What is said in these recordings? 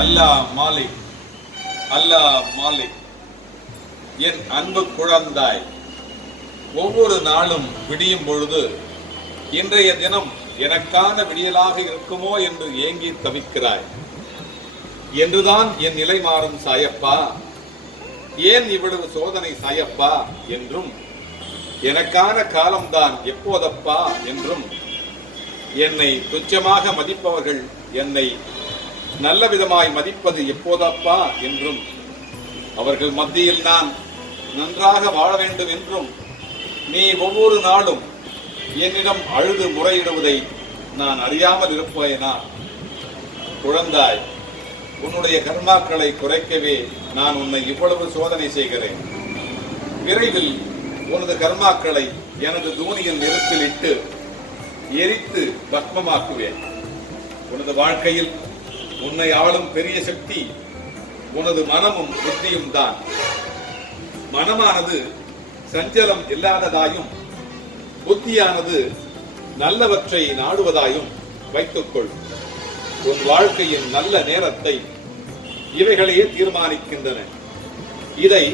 அல்லாஹ் மாலிக் அல்லாஹ் மாலிக் என் அன்பு குழந்தாய். ஒவ்வொரு நாளும் விடியும் பொழுது இன்றைய தினம் எனக்கான விடியலாக இருக்குமோ என்று ஏங்கி தவிக்கிறாய். என்றுதான் என் நிலை மாறும் சாயப்பா. ஏன் இவ்வளவு சோதனை சாயப்பா என்றும் எனக்கான காலம்தான் எப்போதப்பா என்றும் என்னை துச்சமாக மதிப்பவர்கள் என்னை நல்ல விதமாய் மதிப்பது எப்போதப்பா என்றும் அவர்கள் மத்தியில் நான் நன்றாக வாழ வேண்டும் என்றும் நீ ஒவ்வொரு நாளும் என்னிடம் அழுது முறையிடுவதை நான் அறியாமல் இருப்பேனா? குழந்தாய் உன்னுடைய கர்மாக்களை குறைக்கவே நான் உன்னை இவ்வளவு சோதனை செய்கிறேன். விரைவில் உனது கர்மாக்களை எனது தூணியின் நெருப்பில் இட்டு எரித்து பத்மமாக்குவேன். உனது வாழ்க்கையில் உன்னை ஆளும் பெரிய சக்தி உனது மனமும் புத்தியும் தான். மனமானது சஞ்சலம் இல்லாததாயும் புத்தியானது நல்லவற்றை நாடுவதாயும் வைத்துக்கொள். உன் வாழ்க்கையின் நல்ல நேரத்தை இவைகளையே தீர்மானிக்கின்றன. இதை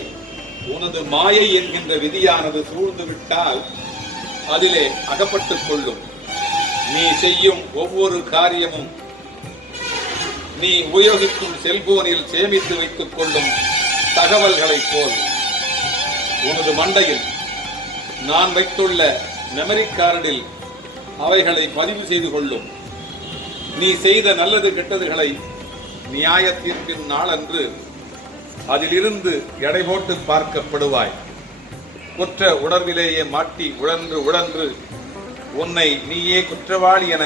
உனது மாயை என்கின்ற விதியானது சூழ்ந்து விட்டால் அதிலே அகப்பட்டுக் கொள்ளும். நீ செய்யும் ஒவ்வொரு காரியமும் நீ உபயோகிக்கும் செல்போனில் சேமித்து வைத்துக் கொள்ளும் தகவல்களைப் போல். உனது மண்டையில் நான் வைத்துள்ள மெமரி கார்டில் அவைகளை பதிவு செய்து கொள்ளும். நீ செய்த நல்லது கெட்டதுகளை நியாய தீர்ப்பின் நாளன்று அதிலிருந்து எடை போட்டு பார்க்கப்படுவாய். குற்ற உணர்விலேயே மாட்டி உழன்று உழன்று உன்னை நீயே குற்றவாளி என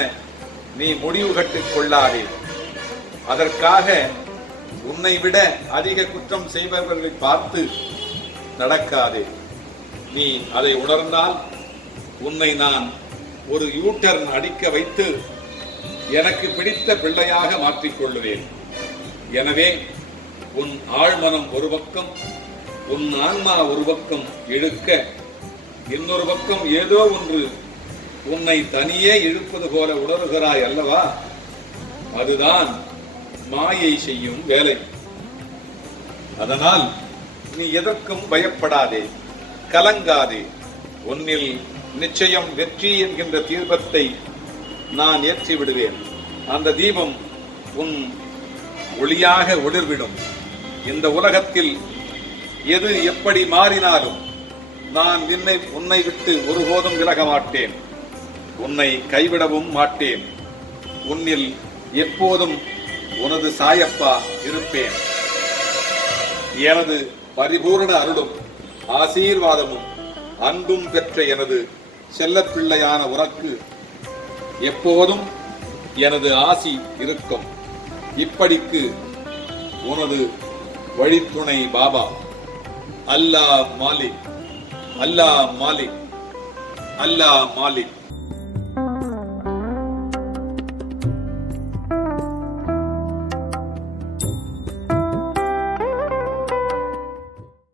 நீ முடிவு கட்டிக் கொள்ளாதே. அதற்காக உன்னை விட அதிக குற்றம் செய்பவர்களை பார்த்து நடக்காதே. நீ அதை உணர்ந்தால் உன்னை நான் ஒரு யூட்டர்ன் அடிக்க வைத்து எனக்கு பிடித்த பிள்ளையாக மாற்றிக் கொள்ளுவேன் எனவே உன் ஆழ்மனம் ஒரு பக்கம் உன் ஆன்மா ஒரு பக்கம் இழுக்க இன்னொரு பக்கம் ஏதோ ஒன்று உன்னை தனியே இழுப்பது போல உணர்கிறாய் அல்லவா? அதுதான் மாயை செய்யும் வேலை. அதனால் நீ எதற்கும் பயப்படாதே கலங்காதே. உன்னில் நிச்சயம் வெற்றி என்கின்ற தீபத்தை நான் ஏற்றி விடுவேன். அந்த தீபம் உன் ஒளியாக ஒளிர்விடும். இந்த உலகத்தில் எது எப்படி மாறினாலும் நான் நின்னை உன்னை விட்டு ஒருபோதும் விலக மாட்டேன். உன்னை கைவிடவும் மாட்டேன். உன்னில் எப்போதும் உனது சாயப்பா இருப்பேன். எனது பரிபூரண அருளும் ஆசீர்வாதமும் அன்பும் பெற்ற எனது செல்லப்பிள்ளையான உனக்கு எப்போதும் எனது ஆசி இருக்கும். இப்படிக்கு உனது வழித்துணை பாபா அல்லாஹ் மாலிக் அல்லாஹ் மாலிக் அல்லா மாலிக்.